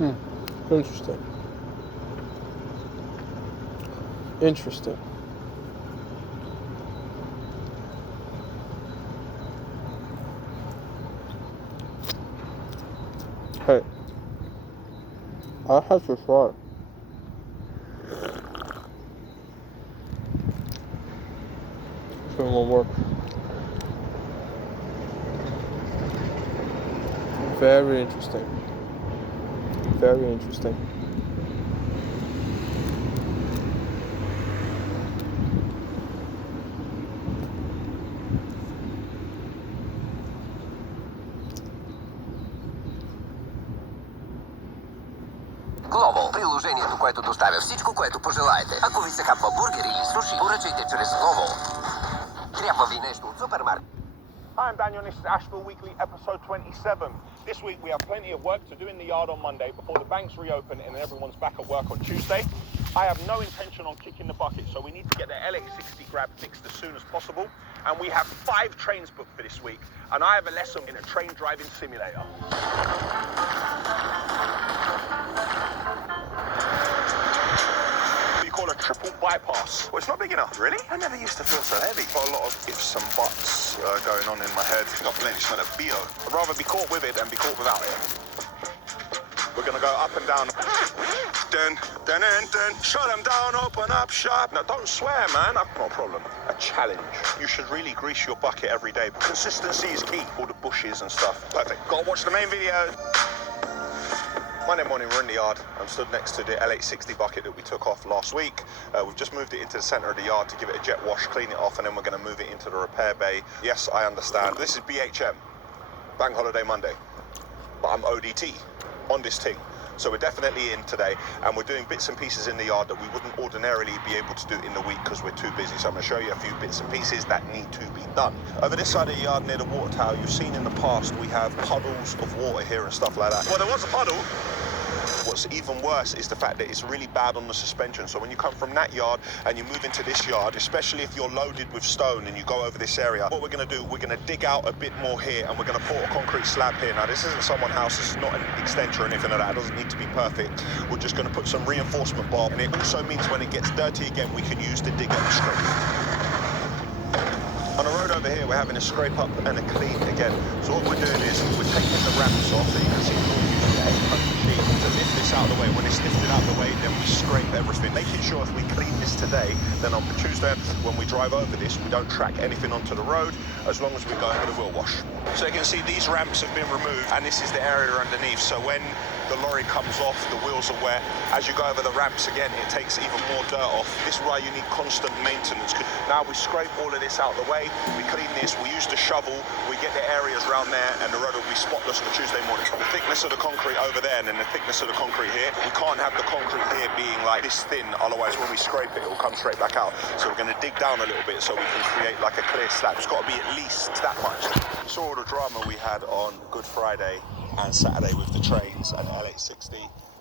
Interesting. Interesting. Hey, I have to try. It's gonna work. Very interesting. Very interesting. Glovo – приложението, което доставя всичко, което пожелаете. Ако ви се хапва бургер или суши, поръчайте чрез Glovo. Трябва ви нещо от супермаркет. Hi, I'm Daniel, and this is Asheville Weekly, episode 27. This week we have plenty of work to do in the yard on Monday before the banks reopen and everyone's back at work on Tuesday. I have no intention on kicking the bucket, so we need to get the LX60 grab fixed as soon as possible. And we have 5 trains booked for this week, and I have a lesson in a train driving simulator. Call a triple bypass. Well, it's not big enough, really. I never used to feel so heavy. Got a lot of ifs and buts going on in my head. Got plenty smell of BO. I'd rather be caught with it than be caught without it. We're gonna go up and down. Dun, dun, dun, dun. Shut them down, open up shop. Now, don't swear, man. I've got a problem. A challenge. You should really grease your bucket every day. Consistency is key. All the bushes and stuff. Perfect. Gotta watch the main video. Monday morning, we're in the yard. I'm stood next to the LH60 bucket that we took off last week. We've just moved it into the center of the yard to give it a jet wash, clean it off, and then we're going to move it into the repair bay. Yes, I understand. This is BHM, Bank Holiday Monday, but I'm ODT on this thing. So we're definitely in today, and we're doing bits and pieces in the yard that we wouldn't ordinarily be able to do in the week because we're too busy. So I'm going to show you a few bits and pieces that need to be done. Over this side of the yard near the water tower, you've seen in the past we have puddles of water here and stuff like that. Well, there was a puddle. What's even worse is the fact that it's really bad on the suspension. So when you come from that yard and you move into this yard, especially if you're loaded with stone and you go over this area, what we're going to do, we're going to dig out a bit more here and we're going to put a concrete slab here. Now, this isn't someone's house. This is not an extension or anything like that. It doesn't need to be perfect. We're just going to put some reinforcement bar. And it also means when it gets dirty again, we can use the digger to scrape. On the road over here, we're having a scrape up and a clean again. So what we're doing is we're taking the ramps off. So you can see we're using the 800 feet to lift this out of the way. When it's lifted out of the way, then we scrape everything. Making sure if we clean this today, then on Tuesday, when we drive over this, we don't track anything onto the road as long as we go over the wheel wash. So you can see these ramps have been removed and this is the area underneath. So when the lorry comes off, the wheels are wet. As you go over the ramps again, it takes even more dirt off. This is why you need constant maintenance. Now we scrape all of this out of the way, we clean this, we use the shovel, we get the areas around there, and the road will be spotless for Tuesday morning. The thickness of the concrete over there and then the thickness of the concrete here, we can't have the concrete here being like this thin, otherwise when we scrape it, it will come straight back out. So we're going to dig down a little bit so we can create like a clear slab. It's got to be at least that much. Saw all the drama we had on Good Friday and Saturday with the trains and LH60.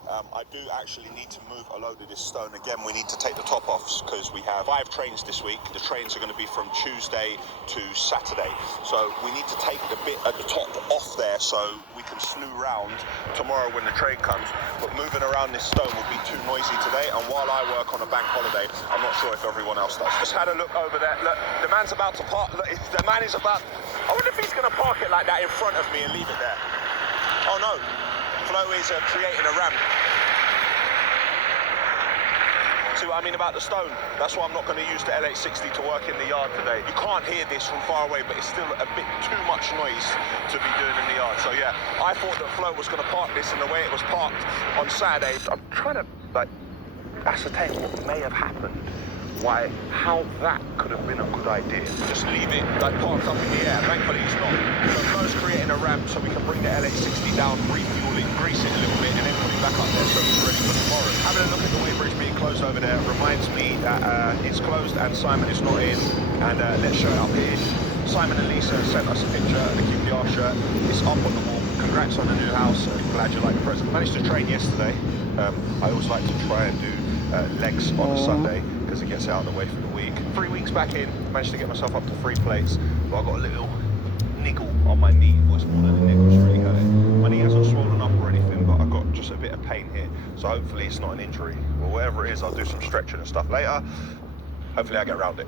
I do actually need to move a load of this stone. Again, we need to take the top off because we have 5 trains this week. The trains are going to be from Tuesday to Saturday. So we need to take the bit at the top off there so we can slew round tomorrow when the train comes. But moving around this stone would be too noisy today. And while I work on a bank holiday, I'm not sure if everyone else does. Just had a look over there. Look, the man's about to park. Look, the man is about... I wonder if he's going to park it like that in front of me and leave it there. Oh no, Flo is creating a ramp. See what I mean about the stone? That's why I'm not going to use the LH60 to work in the yard today. You can't hear this from far away, but it's still a bit too much noise to be doing in the yard. So yeah, I thought that Flo was going to park this in the way it was parked on Saturday. I'm trying to like ascertain what may have happened. How that could have been a good idea. Just leave it like parked up in the air. Thankfully it's not. So Flo's creating a ramp so we can bring the LH60 down, refuel it, grease it a little bit, and then put it back up there so it's ready for tomorrow. Having a look at the weighbridge being closed over there reminds me that it's closed and Simon is not in. And let's show it up here. Simon and Lisa sent us a picture of the QPR shirt. It's up on the wall. Congrats on the new house. Glad you like the present. Managed to train yesterday. I always like to try and do legs on a Sunday because it gets it out of the way for the week. 3 weeks back in, managed to get myself up to 3 plates, but I got a little niggle on my knee. Well, it's more than a niggle, it's really hurting. My knee hasn't swollen up or anything, but I got just a bit of of pain here. So hopefully it's not an injury. Or whatever it is, I'll do some stretching and stuff later. Hopefully I get around it.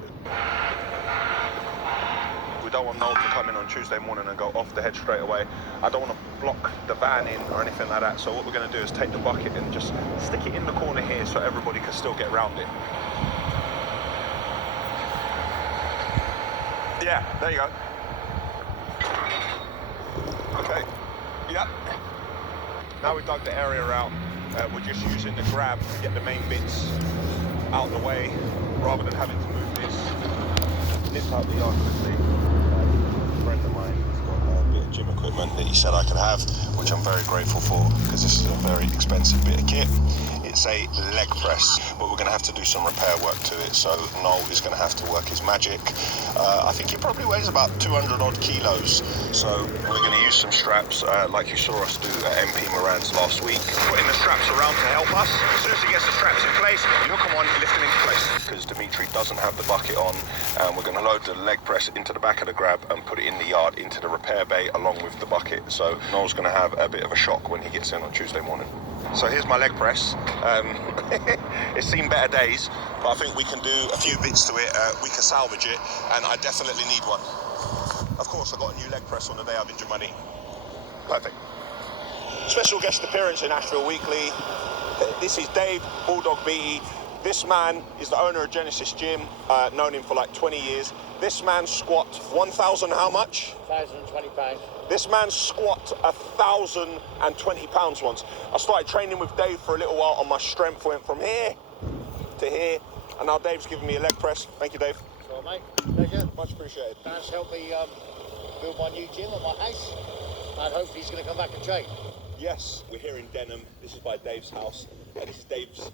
We don't want Noel to come in on Tuesday morning and go off the head straight away. I don't want to block the van in or anything like that. So what we're going to do is take the bucket and just stick it in the corner here so everybody can still get around it. Yeah, there you go. Okay, yeah. Now we've dug the area out, we're just using the grab to get the main bits out the way rather than having to move this. Nip out the yard quickly. A friend of mine has got a bit of gym equipment that he said I could have, which I'm very grateful for because this is a very expensive bit of kit. It's a leg press, but we're going to have to do some repair work to it, so Noel is going to have to work his magic. I think it probably weighs about 200 odd kilos, so we're going to use some straps like you saw us do at MP Moran's last week. Putting the straps around to help us. As soon as he gets the straps in place, you'll come on, lift him into place. Because Dimitri doesn't have the bucket on, and we're going to load the leg press into the back of the grab and put it in the yard into the repair bay along with the bucket. So Noel's going to have a bit of a shock when he gets in on Tuesday morning. So here's my leg press. It's seen better days, but I think we can do a few bits to it. We can salvage it, and I definitely need one. Of course, I got a new leg press on the day I've injured my knee. Perfect. Special guest appearance in Asheville Weekly. This is Dave Bulldog Beatty. This man is the owner of Genesis Gym. Known him for like 20 years. This man squat 1,000 how much? 1,020 pounds. This man squat 1,020 pounds once. I started training with Dave for a little while, and my strength went from here to here. And now Dave's giving me a leg press. Thank you, Dave. Sure, mate. Pleasure. Much appreciated. Dan's helped me build my new gym at my house, and hopefully he's going to come back and train. Yes, we're here in Denham. This is by Dave's house. This is Dave's.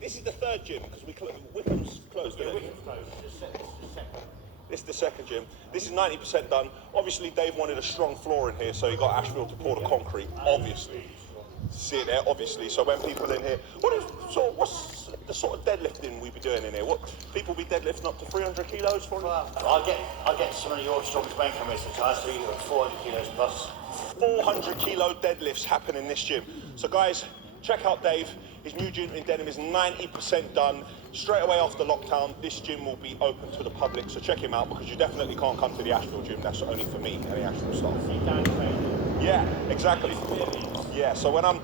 This is the third gym because Wickham's closed. Yeah, Wickham's closed. This is the second. This is the second gym. This is 90% done. Obviously, Dave wanted a strong floor in here, so he got Asheville to pour the concrete. Obviously, see it there. Obviously, so when people in here, what's the sort of deadlifting we be doing in here? What people be deadlifting up to 300 kilos for? Well, I get some of your strongest men from this, which I see 400 kilos plus. 400 kilo deadlifts happen in this gym. So guys, check out Dave. His new gym in Denham is 90% done. Straight away after lockdown, this gym will be open to the public. So check him out because you definitely can't come to the Asheville gym. That's only for me and the Asheville staff. Yeah, exactly. Yeah. So when I'm.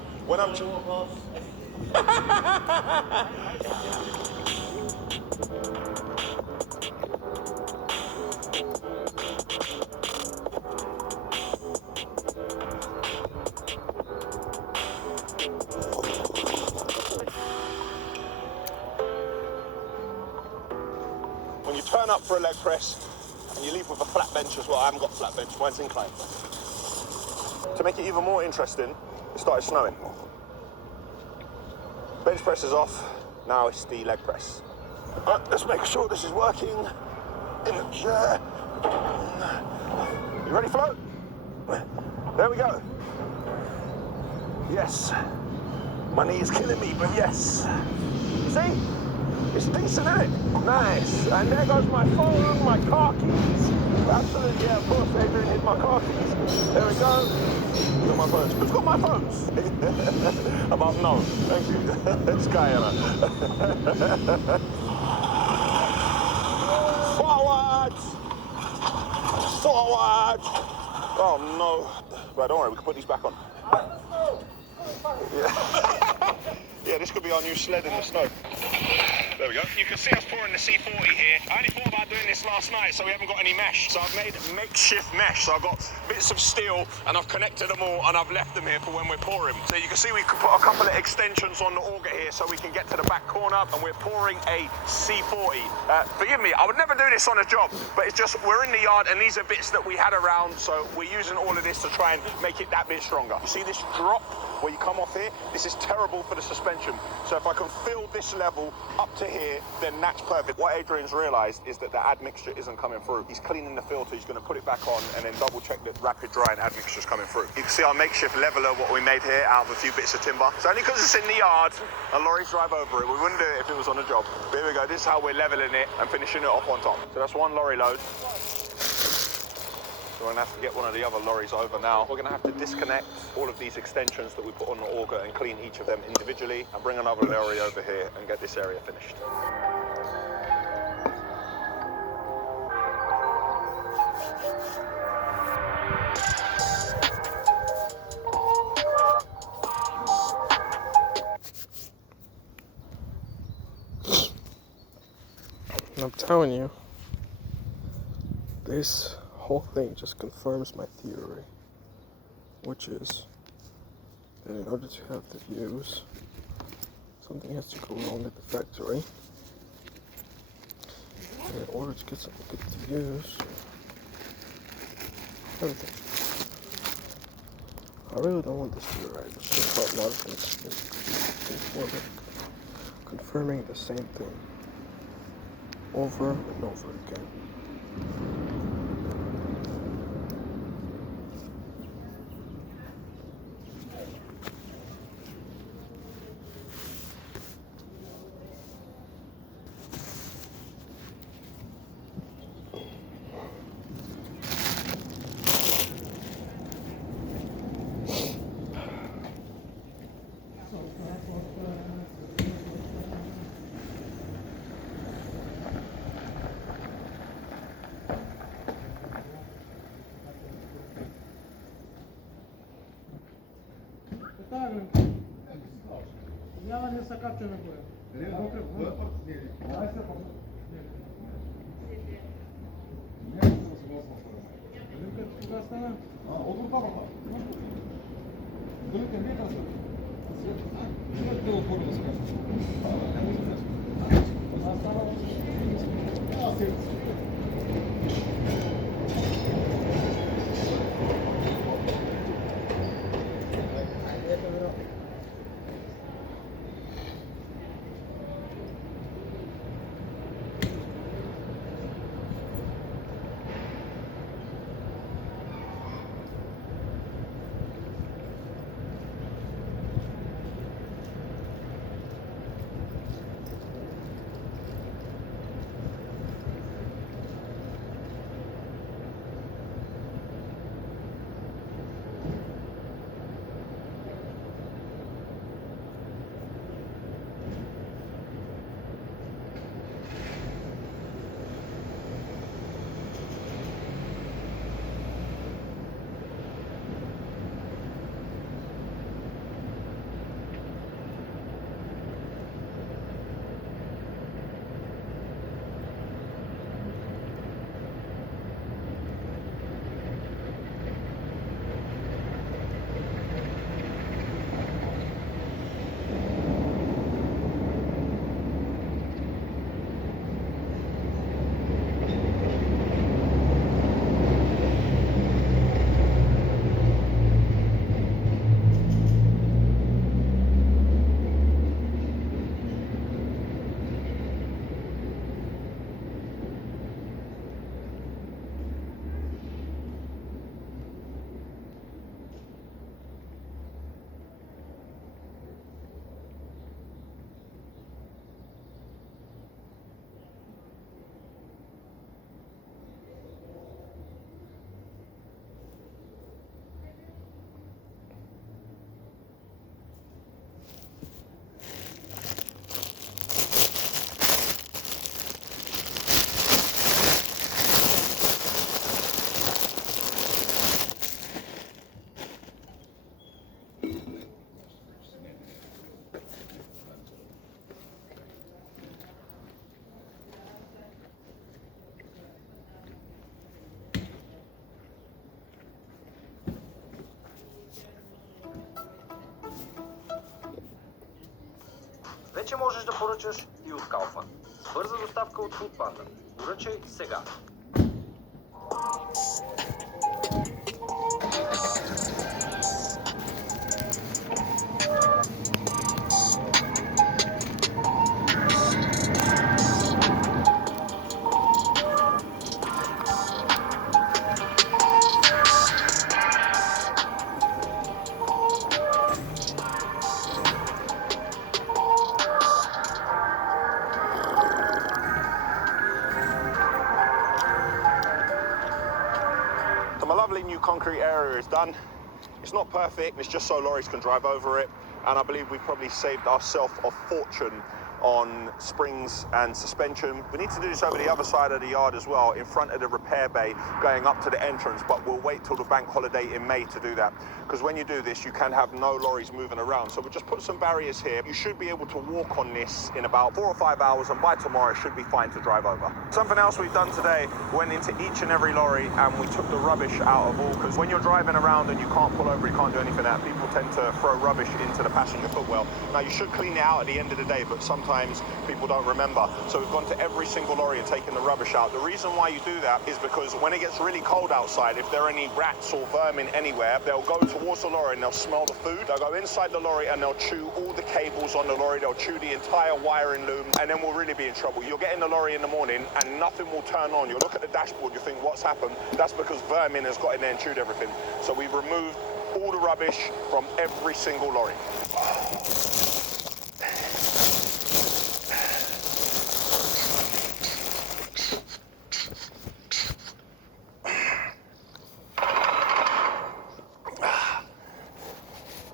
When you turn up for a leg press and you leave with a flat bench as well, I haven't got a flat bench, mine's inclined. To make it even more interesting, it started snowing. Bench press is off, now it's the leg press. Let's make sure this is working in the chair. You ready, Flo? There we go. Yes. My knee is killing me, but yes. See? It's decent, isn't it? Nice. And there goes my phone, my car keys. Absolutely, yeah, of course, Adrian hit my car keys. There we go. Got my phones. Who's got my phones? About no. Thank you. Sky, Forward! Forward! Oh, no. Right, don't worry, we can put these back on. Yeah. Yeah, this could be our new sled in the snow. There we go. You can see us pouring the C40 here. I only thought about doing this last night, so we haven't got any mesh. So I've made makeshift mesh. So I've got bits of steel, and I've connected them all, and I've left them here for when we're pouring. So you can see we could put a couple of extensions on the auger here, so we can get to the back corner, and we're pouring a C40. Forgive me, I would never do this on a job, but it's just, we're in the yard, and these are bits that we had around, so we're using all of this to try and make it that bit stronger. You see this drop where you come off here? This is terrible for the suspension. So if I can fill this level up to here, then that's perfect. What Adrian's realised is that the admixture isn't coming through. He's cleaning the filter, he's going to put it back on, and then double check that rapid drying admixture's coming through. You can see our makeshift leveler, what we made here out of a few bits of timber. It's only because it's in the yard and lorries drive over it. We wouldn't do it if it was on a job. But here we go, this is how we're levelling it and finishing it off on top. So that's one lorry load. So So we're going to have to get one of the other lorries over now. We're going to have to disconnect all of these extensions that we put on the auger and clean each of them individually and bring another lorry over here and get this area finished. I'm telling you, this whole thing just confirms my theory, which is that in order to have the views, something has to go wrong at the factory. And in order to get the views, everything. I really don't want this to be right. It's just a lot of things confirming the same thing over and over again. Вече можеш да поръчаш и от Kaufland. Бърза доставка от Foodpanda. Поръчай сега. concrete area is done. It's not perfect, it's just so lorries can drive over it. And I believe we've probably saved ourselves a fortune on springs and suspension. We need to do this over the other side of the yard as well, in front of the repair bay, going up to the entrance, but we'll wait till the bank holiday in May to do that. Because when you do this, you can have no lorries moving around. So we'll just put some barriers here. You should be able to walk on this in about 4 or 5 hours, and by tomorrow it should be fine to drive over. Something else we've done today, went into each and every lorry and we took the rubbish out of all, because when you're driving around and you can't pull over, you can't do anything out, people tend to throw rubbish into the passenger footwell. Now you should clean it out at the end of the day, but sometimes people don't remember. So we've gone to every single lorry and taken the rubbish out. The reason why you do that is because when it gets really cold outside, if there are any rats or vermin anywhere, they'll go towards the lorry and they'll smell the food. They'll go inside the lorry and they'll chew all the cables on the lorry. They'll chew the entire wiring loom, and then we'll really be in trouble. You'll get in the lorry in the morning and nothing will turn on. You'll look at the dashboard, you think, what's happened? That's because vermin has got in there and chewed everything. So we've removed all the rubbish from every single lorry.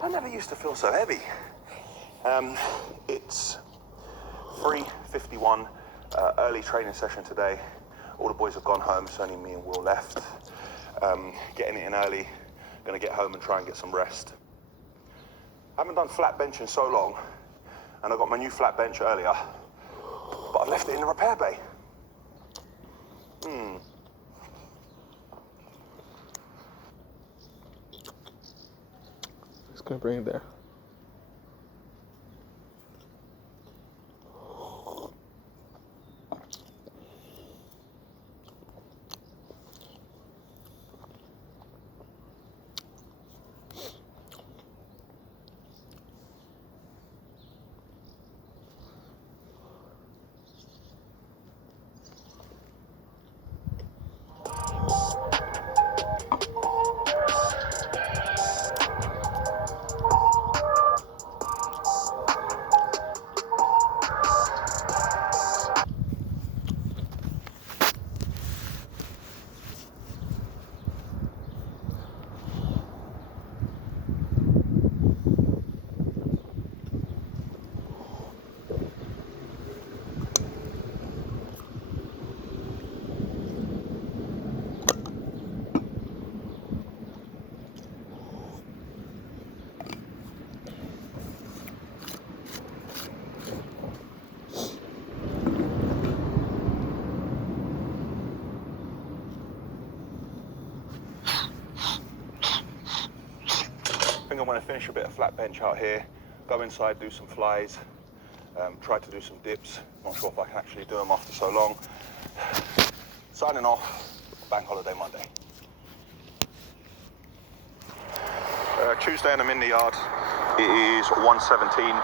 I never used to feel so heavy. It's 3:51, early training session today. All the boys have gone home, it's only me and Will left. Getting it in early, gonna get home and try and get some rest. I haven't done flat bench in so long, and I got my new flat bench earlier, but I've left it in the repair bay. Just gonna bring it there. I think I'm going to finish a bit of flat bench out here, go inside, do some flies, try to do some dips. Not sure if I can actually do them after so long. Signing off, bank holiday Monday. Tuesday and I'm in the yard. It is 1:17.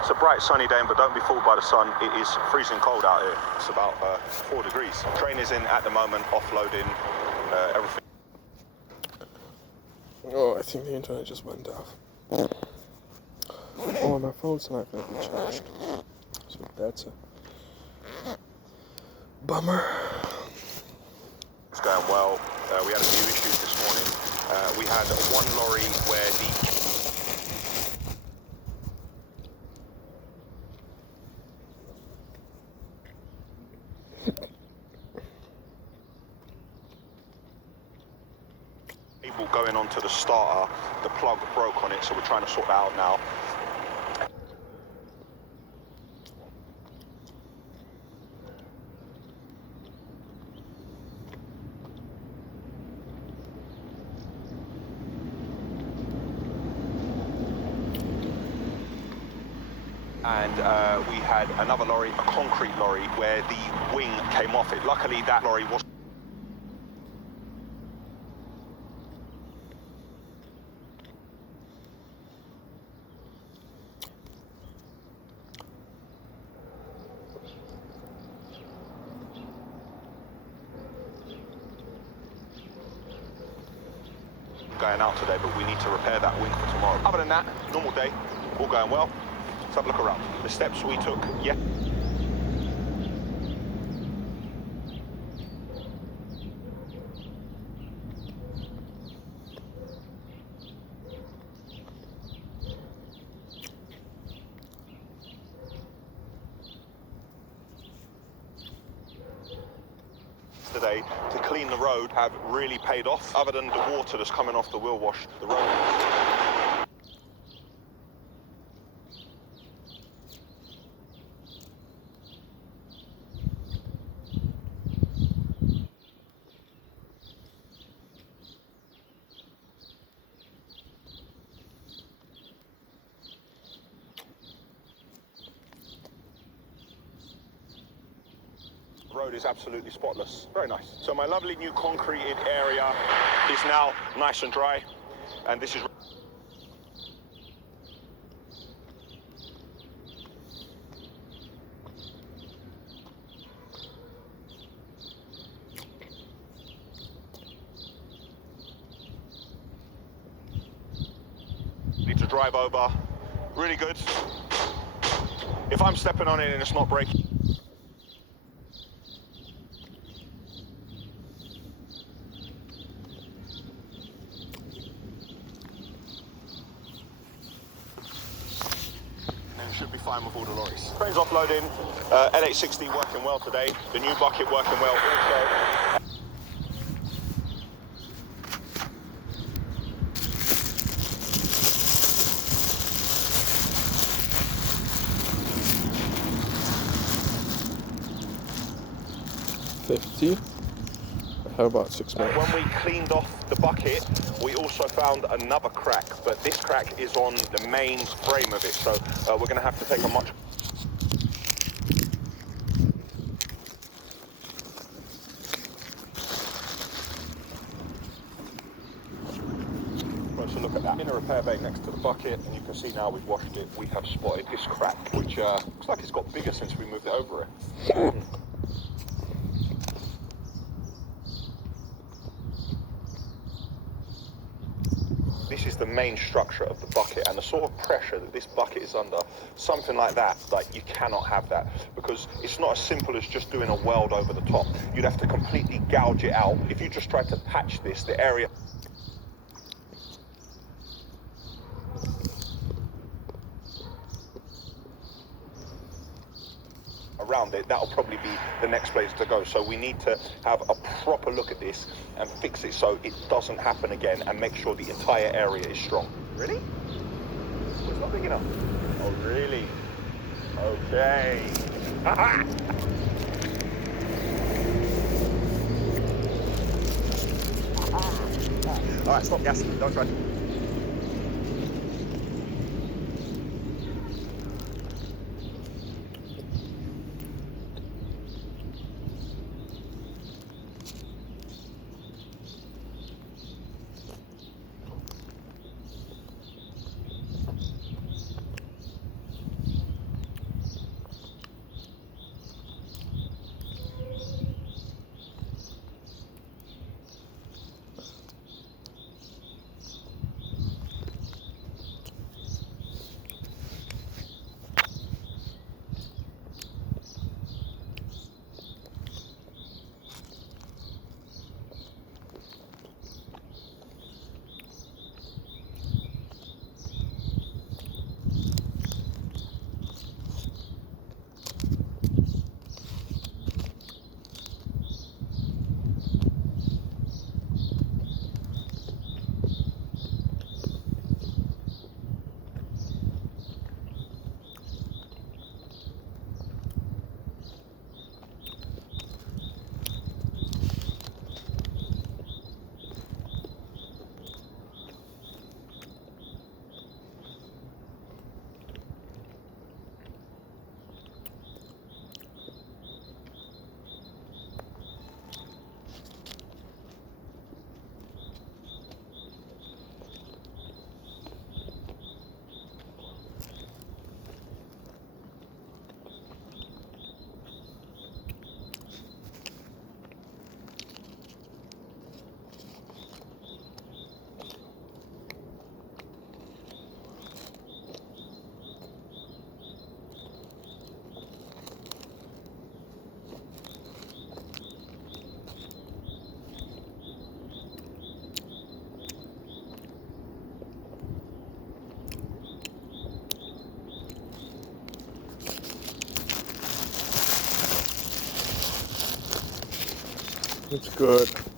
It's a bright sunny day, but don't be fooled by the sun. It is freezing cold out here. It's about 4 degrees. Train is in at the moment, offloading everything. Oh, I think the internet just went off. Oh, my phone's not going to be charged. So that's a bummer. It's going well. We had a few issues this morning. We had one lorry where the cable going onto the starter, the plug broke on it, so we're trying to sort that out now. And we had another lorry, a concrete lorry, where the wing came off it. Luckily, that lorry was going out today, but we need to repair that wing for tomorrow. Other than that, normal day, all going well. Let's have a look around. The steps we took, yeah. yesterday to clean the road have really paid off. Other than the water that's coming off the wheel wash, the road. The road is absolutely spotless. Very nice. So my lovely new concreted area is now nice and dry, and this is need to drive over. Really good. If I'm stepping on it and it's not breaking. Should be fine with all the lorries. Trains offloading, LH60 working well today, the new bucket working well also. I have about 6 minutes. When we cleaned off the bucket, we also found another crack, but this crack is on the main frame of it, so we're going to have to take a much... closer look at that. In a repair bay next to the bucket, and you can see now we've washed it, we have spotted this crack, which looks like it's got bigger since we moved it over it. This is the main structure of the bucket, and the sort of pressure that this bucket is under, something like that, like you cannot have that, because it's not as simple as just doing a weld over the top. You'd have to completely gouge it out. If you just tried to patch this, the area around it, that'll probably be the next place to go. So we need to have a proper look at this and fix it so it doesn't happen again, and make sure the entire area is strong. Really? It's not big enough. Oh, really? Okay. All right, stop gassing. Don't try. It's good.